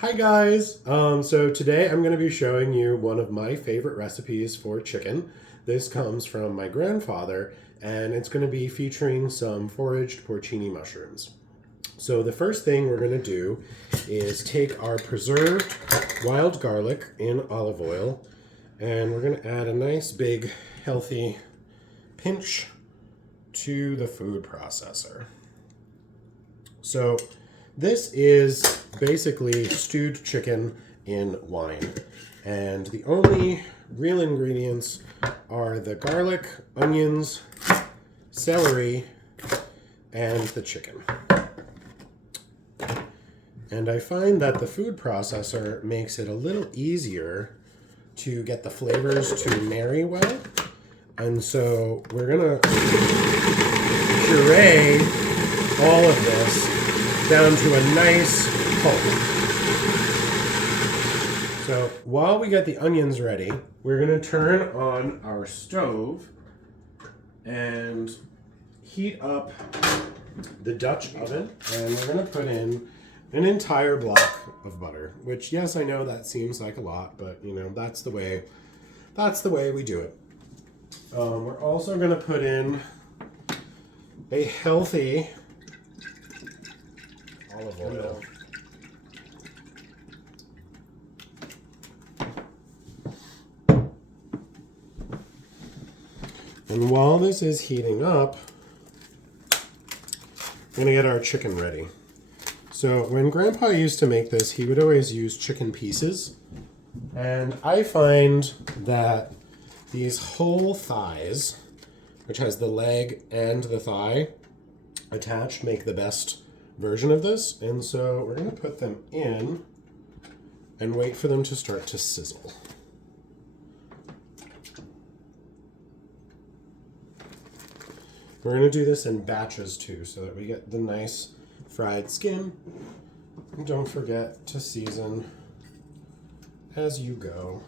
Hi guys! So today I'm going to be showing you one of my favorite recipes for chicken. This comes from my grandfather and it's going to be featuring some foraged porcini mushrooms. So the first thing we're going to do is take our preserved wild garlic in olive oil and we're going to add a nice big healthy pinch to the food processor. So this is basically stewed chicken in wine. And the only real ingredients are the garlic, onions, celery, and the chicken. And I find that the food processor makes it a little easier to get the flavors to marry well. And so we're gonna puree all of this down to a nice pulp. So while we get the onions ready, we're going to turn on our stove and heat up the Dutch oven, and we're going to put in an entire block of butter, which, yes, I know that seems like a lot, but you know, that's the way we do it. We're also going to put in a healthy olive oil. And while this is heating up, we're gonna get our chicken ready. So when Grandpa used to make this, he would always use chicken pieces. And I find that these whole thighs, which has the leg and the thigh attached, make the best version of this. And so we're going to put them in and wait for them to start to sizzle. We're going to do this in batches too, so that we get the nice fried skin. And don't forget to season as you go.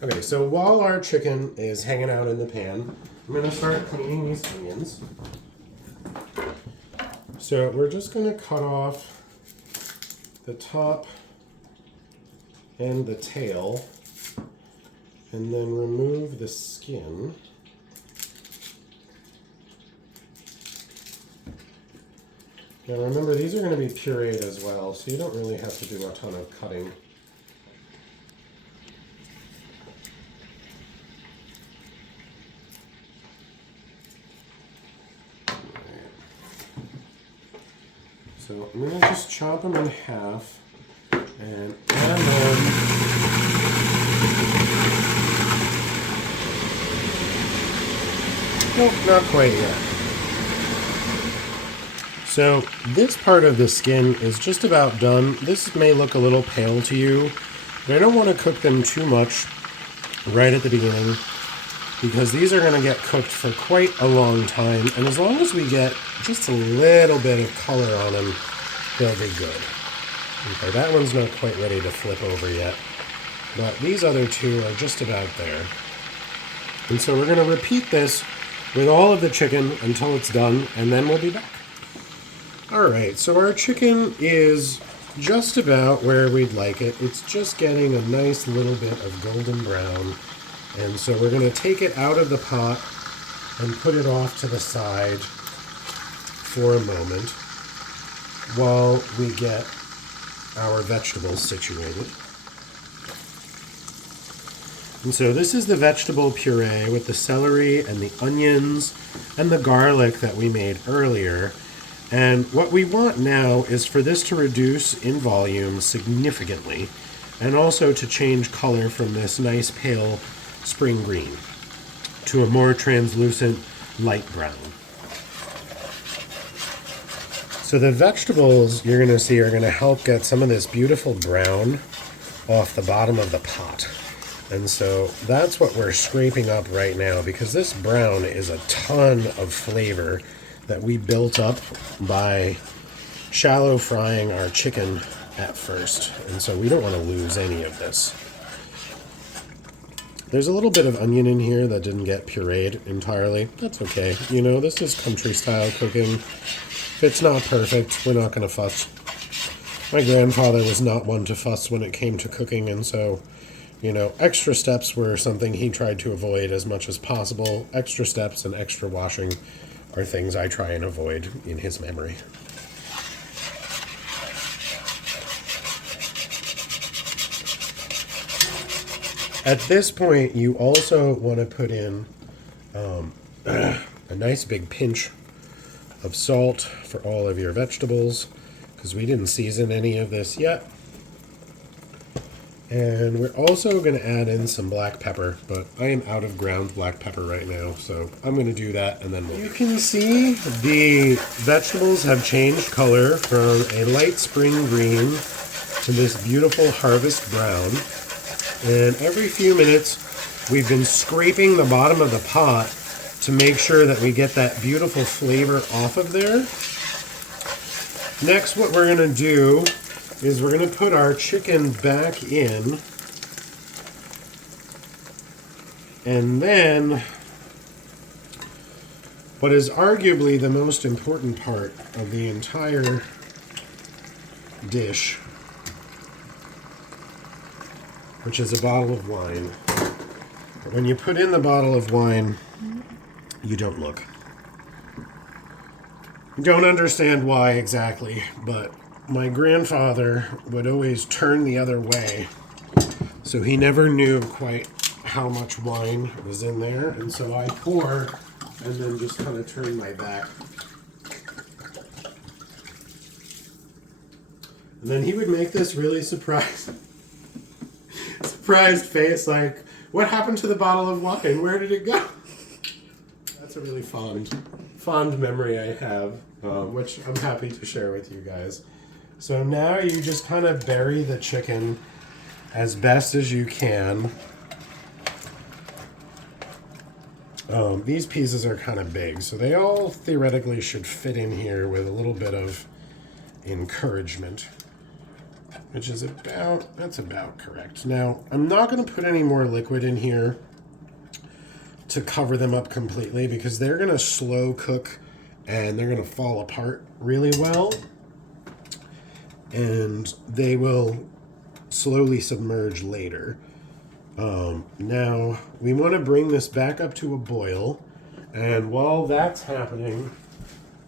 Okay, so while our chicken is hanging out in the pan, I'm going to start cleaning these onions. So we're just going to cut off the top and the tail, and then remove the skin. Now remember, these are going to be pureed as well, so you don't really have to do a ton of cutting. So I'm going to just chop them in half and add them. Nope, not quite yet. So this part of the skin is just about done. This may look a little pale to you, but I don't want to cook them too much right at the beginning, because these are going to get cooked for quite a long time, and as long as we get just a little bit of color on them, they'll be good. Okay, that one's not quite ready to flip over yet, but these other two are just about there. And so we're going to repeat this with all of the chicken until it's done, and then we'll be back. Alright, so our chicken is just about where we'd like it. It's just getting a nice little bit of golden brown. And so we're going to take it out of the pot and put it off to the side for a moment while we get our vegetables situated. And so this is the vegetable puree with the celery and the onions and the garlic that we made earlier. And what we want now is for this to reduce in volume significantly, and also to change color from this nice pale spring green to a more translucent light brown. So the vegetables you're going to see are going to help get some of this beautiful brown off the bottom of the pot. And so that's what we're scraping up right now, because this brown is a ton of flavor that we built up by shallow frying our chicken at first. And so we don't want to lose any of this. There's a little bit of onion in here that didn't get pureed entirely. That's okay. You know, this is country style cooking. If it's not perfect, we're not going to fuss. My grandfather was not one to fuss when it came to cooking, and so, you know, extra steps were something he tried to avoid as much as possible. Extra steps and extra washing are things I try and avoid in his memory. At this point, you also want to put in a nice big pinch of salt for all of your vegetables, because we didn't season any of this yet. And we're also going to add in some black pepper, but I am out of ground black pepper right now, so I'm going to do that, and then you can see the vegetables have changed color from a light spring green to this beautiful harvest brown. And every few minutes, we've been scraping the bottom of the pot to make sure that we get that beautiful flavor off of there. Next, what we're going to do is we're going to put our chicken back in. And then, what is arguably the most important part of the entire dish, which is a bottle of wine. But when you put in the bottle of wine, you don't look. Don't understand why exactly, but my grandfather would always turn the other way, so he never knew quite how much wine was in there, and so I pour and then just kind of turn my back. And then he would make this really surprised face, like, what happened to the bottle of wine? Where did it go? That's a really fond memory I have, which I'm happy to share with you guys. So now you just kind of bury the chicken as best as you can. These pieces are kind of big, so they all theoretically should fit in here with a little bit of encouragement, which is that's about correct. Now, I'm not going to put any more liquid in here to cover them up completely, because they're going to slow cook and they're going to fall apart really well, and they will slowly submerge later. Now, we want to bring this back up to a boil, and while that's happening,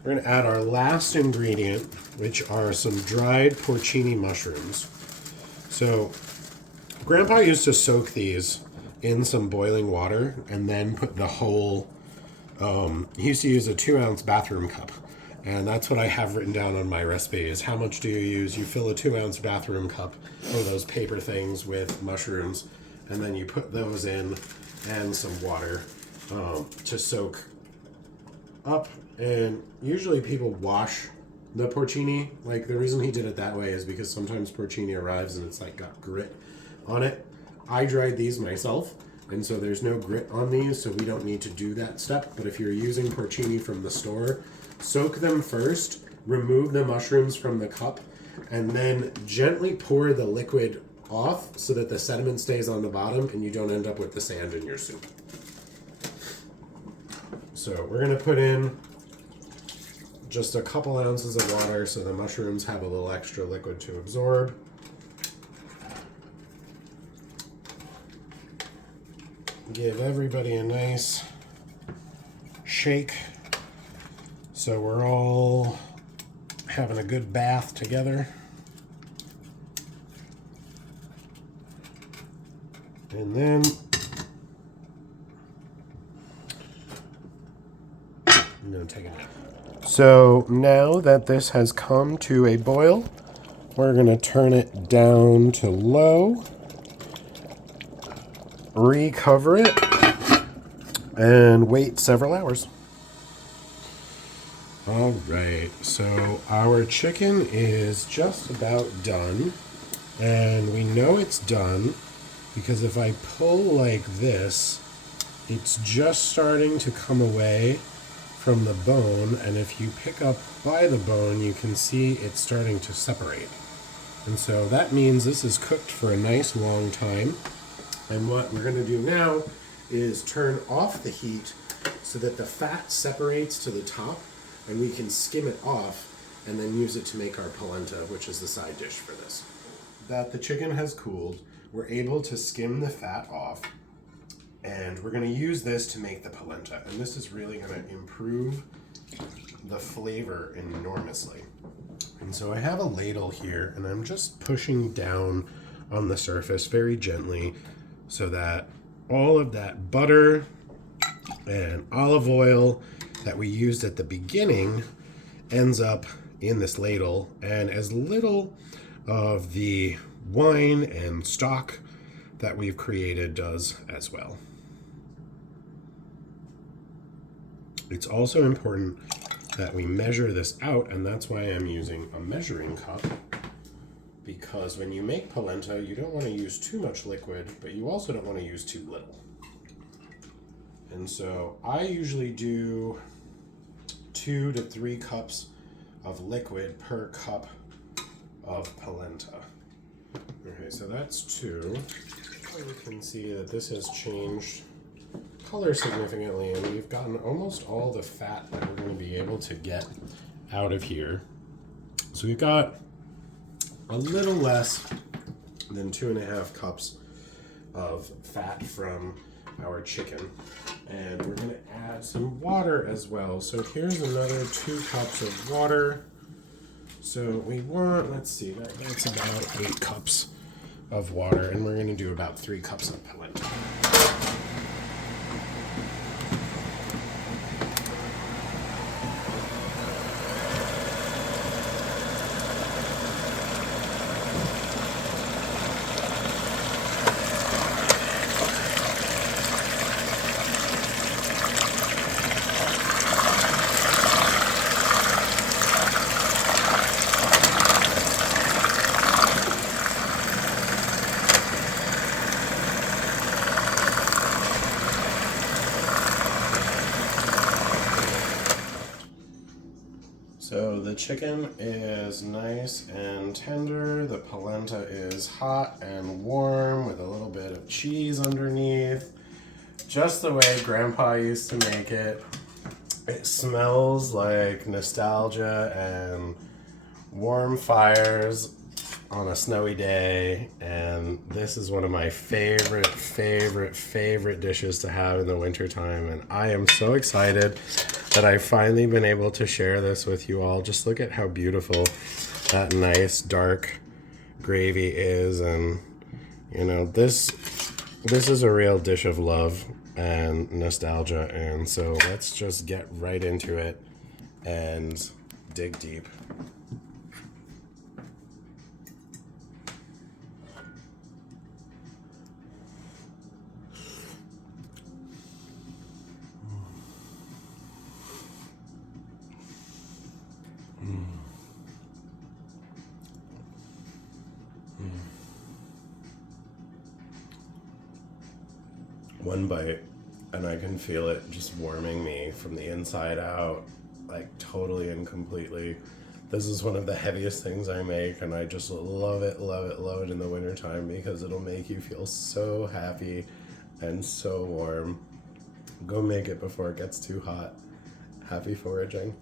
we're going to add our last ingredient, which are some dried porcini mushrooms. So, Grandpa used to soak these in some boiling water and then put the whole, he used to use a 2-ounce bathroom cup. And that's what I have written down on my recipe, is how much do you use? You fill a 2-ounce bathroom cup of those paper things with mushrooms, and then you put those in and some water to soak up. And usually people wash the porcini. Like, the reason he did it that way is because sometimes porcini arrives and it's like got grit on it. I dried these myself, and so there's no grit on these, so we don't need to do that step. But if you're using porcini from the store, soak them first, remove the mushrooms from the cup, and then gently pour the liquid off so that the sediment stays on the bottom and you don't end up with the sand in your soup. So we're going to put in just a couple ounces of water so the mushrooms have a little extra liquid to absorb. Give everybody a nice shake so we're all having a good bath together. And then I'm going to take it out. So now that this has come to a boil, we're going to turn it down to low, recover it, and wait several hours. All right, so our chicken is just about done, and we know it's done because if I pull like this, it's just starting to come away from the bone, and if you pick up by the bone, you can see it's starting to separate. And so that means this is cooked for a nice long time. And what we're going to do now is turn off the heat so that the fat separates to the top and we can skim it off and then use it to make our polenta, which is the side dish for this. That the chicken has cooled, we're able to skim the fat off, and we're going to use this to make the polenta. And this is really going to improve the flavor enormously. And so I have a ladle here, and I'm just pushing down on the surface very gently so that all of that butter and olive oil that we used at the beginning ends up in this ladle, and as little of the wine and stock that we've created does as well. It's also important that we measure this out, and that's why I'm using a measuring cup, because when you make polenta, you don't want to use too much liquid, but you also don't want to use too little. And so I usually do 2 to 3 cups of liquid per cup of polenta. Okay, so that's 2. You can see that this has changed color significantly, and we've gotten almost all the fat that we're going to be able to get out of here. So we've got a little less than 2.5 cups of fat from our chicken, and we're going to add some water as well. So here's another 2 cups of water. So we want, let's see, that's about 8 cups of water, and we're going to do about 3 cups of polenta. So the chicken is nice and tender, the polenta is hot and warm with a little bit of cheese underneath, just the way Grandpa used to make it. It smells like nostalgia and warm fires on a snowy day, and this is one of my favorite dishes to have in the wintertime, and I am so excited that I've finally been able to share this with you all. Just look at how beautiful that nice dark gravy is, and you know, this is a real dish of love and nostalgia, and so let's just get right into it and dig deep. One bite and I can feel it just warming me from the inside out, like totally and completely. This is one of the heaviest things I make, and I just love it in the wintertime because it'll make you feel so happy and so warm. Go make it before it gets too hot. Happy foraging.